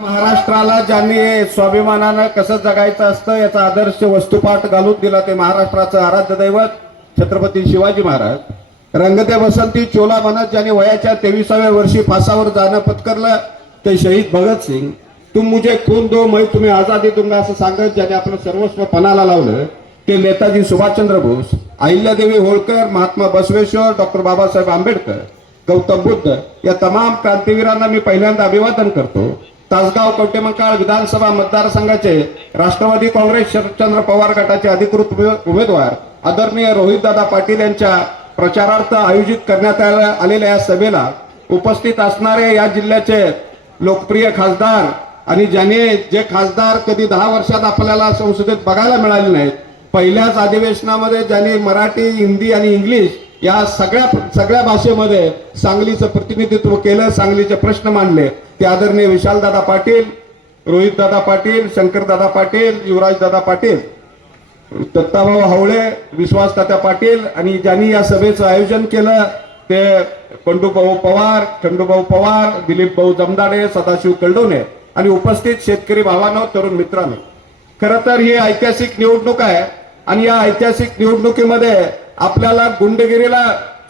महाराष्ट्राला ज्यांनी स्वाभिमानानं कसं जगायचं असतं याचा आदर्श वस्तुपाठ घालून दिला ते महाराष्ट्राचं आराध्य दैवत छत्रपती शिवाजी महाराज. रंगते वसंती चोला म्हणत ज्यांनी वयाच्या तेविसाव्या वर्षी फासावर जाणं पत्करलं ते शहीद भगतसिंग तुम मुझे खून दो मै तुम्ही आझादी दूंगा असं सांगत ज्याने आपलं सर्वस्व पणाला लावलं ते नेताजी सुभाषचंद्र बोस अहिल्यादेवी होळकर महात्मा बसवेश्वर डॉक्टर बाबासाहेब आंबेडकर गौतम बुद्ध या तमाम क्रांतीवीरांना मी पहिल्यांदा अभिवादन करतो. तासगाव कवटेमंकाळ विधानसभा मतदारसंघाचे राष्ट्रवादी काँग्रेस शरदचंद्र पवार गटाचे अधिकृत उमेदवार आदरणीय रोहितदादा पाटील यांच्या प्रचारार्थ आयोजित करण्यात आल्या- आलेल्या या सभेला उपस्थित असणारे या जिल्ह्याचे लोकप्रिय खासदार आणि ज्याने जे खासदार कधी दहा वर्षात आपल्याला संसदेत बघायला मिळाले नाहीत पहिल्याच अधिवेशनामध्ये ज्याने मराठी हिंदी आणि इंग्लिश या सगळ्या सगळ्या भाषेमध्ये सांगलीचं प्रतिनिधित्व केलं सांगलीचे प्रश्न मांडले ते आदरणीय विशालदादा पाटील रोहितदादा पाटील शंकरदादा पाटील युवराजदादा पाटील दत्ताभाऊ हावळे विश्वासदात्या पाटील आणि ज्यांनी या सभेचं आयोजन केलं ते पंडूभाऊ पवार खंडूभाऊ पवार दिलीप भाऊ जमदाडे सदाशिव कलडोने आणि उपस्थित शेतकरी भावांनो तरुण मित्रांनो. खरं तर ही ऐतिहासिक निवडणूक आहे आणि या ऐतिहासिक निवडणुकीमध्ये आपल्याला गुंडगिरीला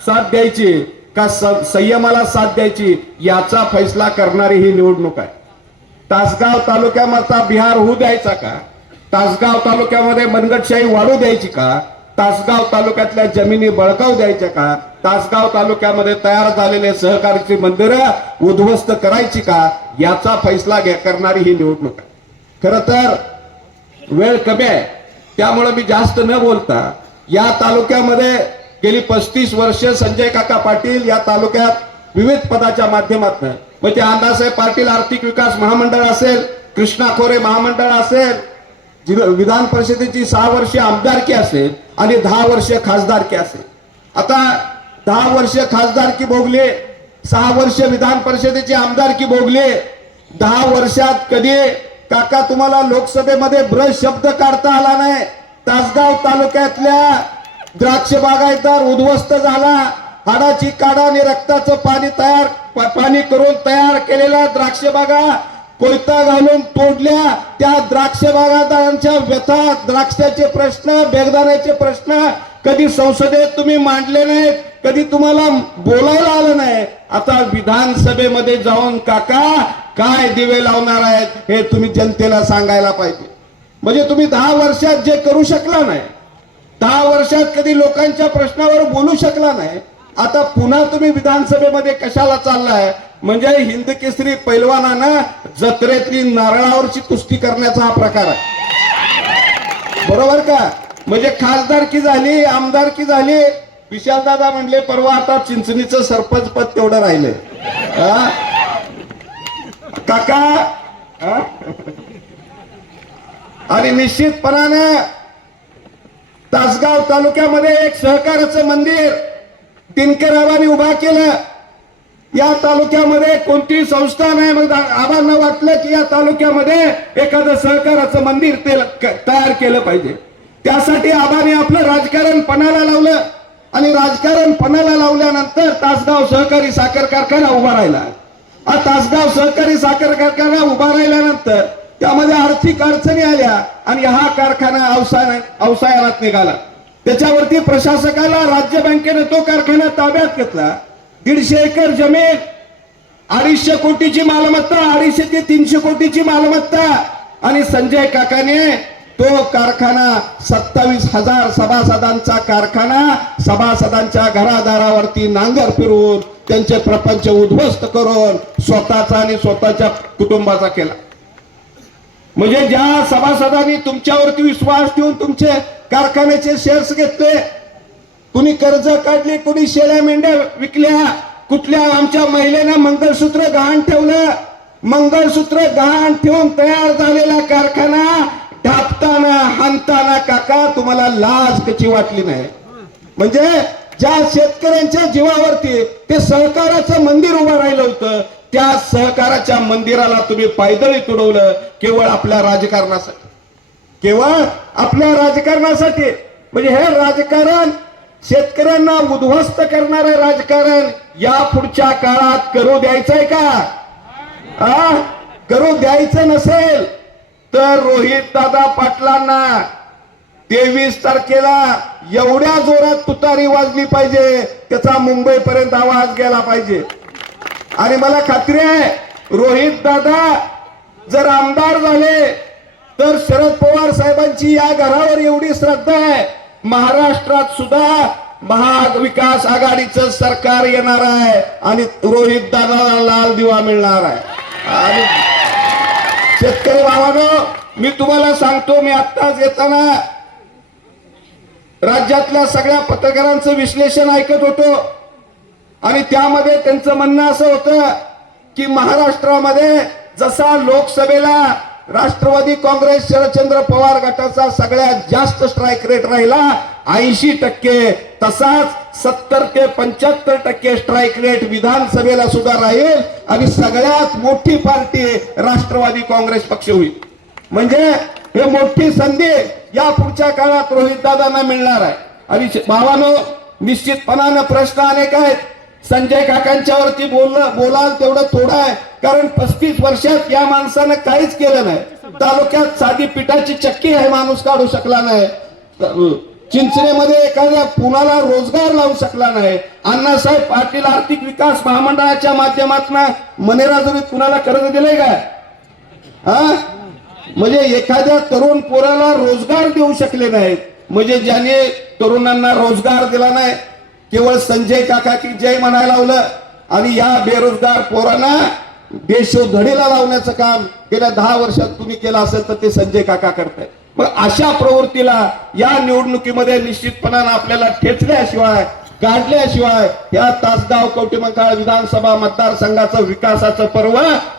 साथ द्यायची का स- संयमाला साथ द्यायची याचा फैसला करणारी ही निवडणूक आहे. तासगाव तालुक्यामधला बिहार होऊ द्यायचा का? तासगाव तालुक्यामध्ये मनगटशाही वाढू द्यायची का? तासगाव तालुक्यातल्या जमिनी बळकावू द्यायच्या का? तासगाव तालुक्यामध्ये तयार झालेले सहकारीची मंदिरं उद्ध्वस्त करायची का? याचा फैसला घ्या करणारी ही निवडणूक आहे. खर तर वेळ कमी आहे. त्यामुळे मी जास्त न बोलता या तालुक्यामध्ये गेली पस्तीस वर्ष संजय काका पाटील या तालुक्यात विविध पदाच्या माध्यमातून. मग ते अण्णासाहेब पाटील आर्थिक विकास महामंडळ असेल कृष्णा खोरे महामंडळ असेल विधान परिषदेची सहा वर्षे आमदारकी असेल आणि दहा वर्ष खासदारकी असेल. आता दहा वर्ष खासदारकी भोगले सहा वर्ष विधान परिषदेची आमदारकी भोगले दहा वर्षात कधी काका तुम्हाला लोकसभेमध्ये ब्रश शब्द काढता आला नाही. तासगाव तालुक्यातल्या द्राक्ष बागायतदार उद्ध्वस्त झाला. हाडाची काडा आणि रक्ताचं पाणी तयार पाणी करून तयार केलेल्या द्राक्ष बागा कोयता घालून तोडल्या. त्या द्राक्ष बागायतदारांच्या व्यथा द्राक्षाचे प्रश्न बेगदाण्याचे प्रश्न कधी संसदेत तुम्ही मांडले नाहीत कधी तुम्हाला बोलायला आलं नाही. आता विधानसभेमध्ये जाऊन काका काय दिवे लावणार आहेत? हे तुम्ही जनतेला सांगायला पाहिजे. म्हणजे तुम्ही दहा वर्षात जे करू शकला नाही. दहा वर्षात कधी लोकांच्या प्रश्नावर बोलू शकला नाही. आता पुन्हा तुम्ही विधानसभेमध्ये कशाला चाललाय? म्हणजे हिंद केसरी पैलवानानं जत्रेतली नारळावरची कुस्ती करण्याचा हा प्रकार आहे. बरोबर का? म्हणजे खासदारकी झाली आमदारकी झाली? विशालदादा म्हणले परवा आता चिंचणीचं सरपंच पद तेवढं राहिलंय. हा? काका? आणि निश्चितपणानं तासगाव तालुक्यामध्ये एक सहकाराचं मंदिर तिनकरावानी उभा केलं. या तालुक्यामध्ये कोणतीही संस्था नाही मग आम्हाला वाटलं की या तालुक्यामध्ये एखादं सहकाराचं मंदिर ते तयार केलं पाहिजे. त्यासाठी आबाने आपलं राजकारण पणाला लावलं आणि राजकारण पणाला लावल्यानंतर तासगाव सहकारी साखर कारखाना उभा राहिला. हा तासगाव सहकारी साखर कारखाना उभा राहिल्यानंतर त्यामध्ये आर्थिक अडचणी आल्या आणि हा कारखाना अवसाय अवसायात निघाला. त्याच्यावरती प्रशासकाला राज्य बँकेने तो कारखाना ताब्यात घेतला. दीडशे एकर जमीन अडीचशे कोटीची मालमत्ता अडीचशे ते तीनशे कोटीची मालमत्ता. आणि संजय काकाने तो कारखाना सत्तावीस हजार सभासदांचा कारखाना सभासदांच्या घरादारावरती नांगर फिरवून त्यांचे प्रपंच उद्ध्वस्त करून स्वतःचा आणि स्वतःच्या कुटुंबाचा केला. म्हणजे ज्या सभासदांनी तुमच्यावरती विश्वास ठेवून तुमचे कारखान्याचे शेअर्स घेतले कुणी कर्ज काढले कुणी शेळ्या मेंढ्या विकल्या कुठल्या आमच्या महिलेनं मंगळसूत्र गहाण ठेवलं मंगळसूत्र गहाण ठेवून तयार झालेला कारखाना ढापताना हाणताना काका तुम्हाला लाज कशी वाटली नाही? म्हणजे ज्या शेतकऱ्यांच्या जीवावरती ते सहकाराचं मंदिर उभं राहिलं होतं त्या सहकाराच्या मंदिराला तुम्ही पायदळी तुडवलं केवळ आपल्या राजकारणासाठी. केवळ आपल्या राजकारणासाठी. म्हणजे हे राजकारण शेतकऱ्यांना उद्ध्वस्त करणारं राजकारण या पुढच्या काळात करू द्यायचंय का? आ? करू द्यायचं नसेल तर रोहित दादा पाटलांना तेवीस तारखेला एवढ्या जोरात तुतारी वाजली पाहिजे त्याचा मुंबईपर्यंत आवाज गेला पाहिजे. आणि मला खात्री आहे रोहित दादा जर आमदार झाले तर शरद पवार साहेबांची या घरावर एवढी श्रद्धा आहे. महाराष्ट्रात सुद्धा महाविकास आघाडीचं सरकार येणार आहे आणि रोहित दादाला लाल दिवा मिळणार आहे. आणि शेतकरी भावानो मी तुम्हाला सांगतो मी आत्ताच येताना राज्यातल्या सगळ्या पत्रकारांचं विश्लेषण ऐकत होतो. आणि त्यामध्ये त्यांचं म्हणणं असं होतं की महाराष्ट्रामध्ये जसा लोकसभेला राष्ट्रवादी काँग्रेस शरदचंद्र पवार गटाचा सगळ्यात जास्त स्ट्राईक रेट राहिला ऐंशी टक्के तसाच सत्तर ते पंच्याहत्तर टक्के स्ट्राईक रेट विधानसभेला सुद्धा राहील आणि सगळ्यात मोठी पार्टी राष्ट्रवादी काँग्रेस पक्ष होईल. म्हणजे हे मोठी संधी या पुढच्या काळात रोहित दादांना मिळणार आहे. आणि भावानो निश्चितपणानं प्रश्न अनेक आहेत. संजय काकांच्या वरती बोलणं बोलाल तेवढं थोडं आहे. कारण पस्तीस वर्षात या माणसानं काहीच केलं नाही. तालुक्यात साधी पिठाची चक्की आहे माणूस काढू शकला नाही. त- चिंचणीमध्ये एखाद्या पुणाला रोजगार लावू शकला नाही. अण्णासाहेब पाटील आर्थिक विकास महामंडळाच्या माध्यमातून मनेराजुरीत कुणाला कर्ज दिलंय का? हा? म्हणजे एखाद्या तरुण पोराला रोजगार देऊ शकले नाहीत. म्हणजे ज्याने तरुणांना रोजगार दिला नाही केवळ संजय काका की जय म्हणायला लावलं. आणि या बेरोजगार पोरांना देशोधडीला लावण्याचं काम गेल्या दहा वर्षात तुम्ही केलं असेल तर ते संजय काका करताय मग अशा प्रवृत्तीला या निवडणुकीमध्ये निश्चितपणानं आपल्याला ठेचल्याशिवाय काढल्याशिवाय या तासगाव कवटेमंकाळ विधानसभा मतदारसंघाचं विकासाचं पर्व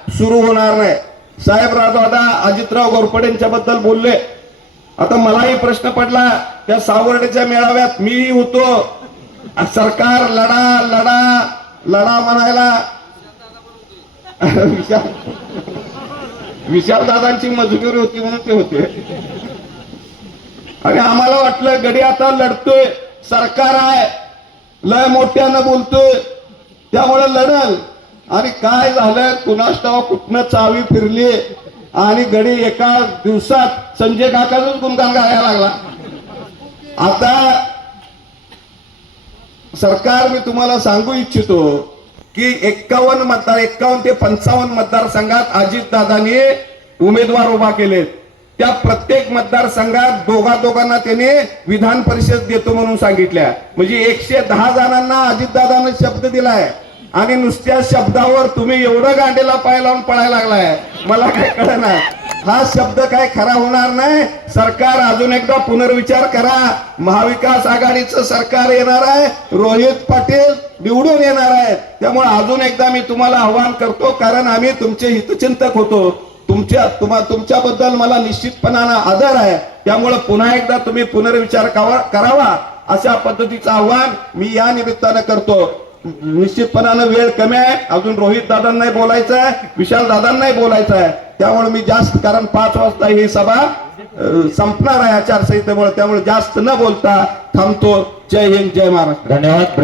सुरू होणार नाही. साहेब दादा अजितराव घोरपडेंच्या बद्दल बोलले. आता मलाही प्रश्न पडला त्या सावर्डेच्या मेळाव्यात मीही होतो. सरकार लढा लढा लढा म्हणायला. विशाल विशालदादांची मजबुरी होती म्हणून ते होते. आणि आम्हाला वाटलं गडी आता लढतोय सरकार आहे. लय मोठ्यानं बोलतोय. त्यामुळे लढल. आणि काय झालं कुणास कुठनं चावी फिरली? आणि गडी एका दिवसात संजय काकाच गुणगान गायला लागला. आता सरकार मी तुम्हाला सांगू इच्छितो की एक्कावन्न मतदार एक्कावन्न ते पंचावन्न मतदारसंघात अजितदादांनी उमेदवार उभा केलेत. त्या प्रत्येक मतदारसंघात दोघा दोघांना त्याने विधान परिषद देतो म्हणून सांगितल्या. म्हणजे एकशे दहा जणांना अजितदादानं शब्द दिलाय. आणि नुसत्या शब्दावर तुम्ही एवढं गांडेला पाय लावून पळायला लागलाय. मला काय कळणार हा शब्द काय खरा होणार नाही? सरकार अजून एकदा पुनर्विचार करा. महाविकास आघाडीचं सरकार येणार आहे. रोहित पाटील निवडून येणार आहे. त्यामुळे अजून एकदा मी तुम्हाला आव्हान करतो कारण आम्ही तुमचे हितचिंतक होतो. तुमच्या तुम्हा तुमच्याबद्दल मला निश्चितपणानं आदर आहे. त्यामुळे पुन्हा एकदा तुम्ही पुनर्विचार करावा अशा पद्धतीचं आव्हान मी या निमित्तानं करतो. निश्चितपणानं वेळ कमी आहे. अजून रोहित दादांनाही बोलायचं आहे विशाल दादांनाही बोलायचं आहे त्यामुळे मी जास्त कारण पाच वाजता ही सभा संपणार आहे आचारसंहितेमुळे. त्यामुळे जास्त न बोलता थांबतो. जय हिंद जय महाराष्ट्र. धन्यवाद.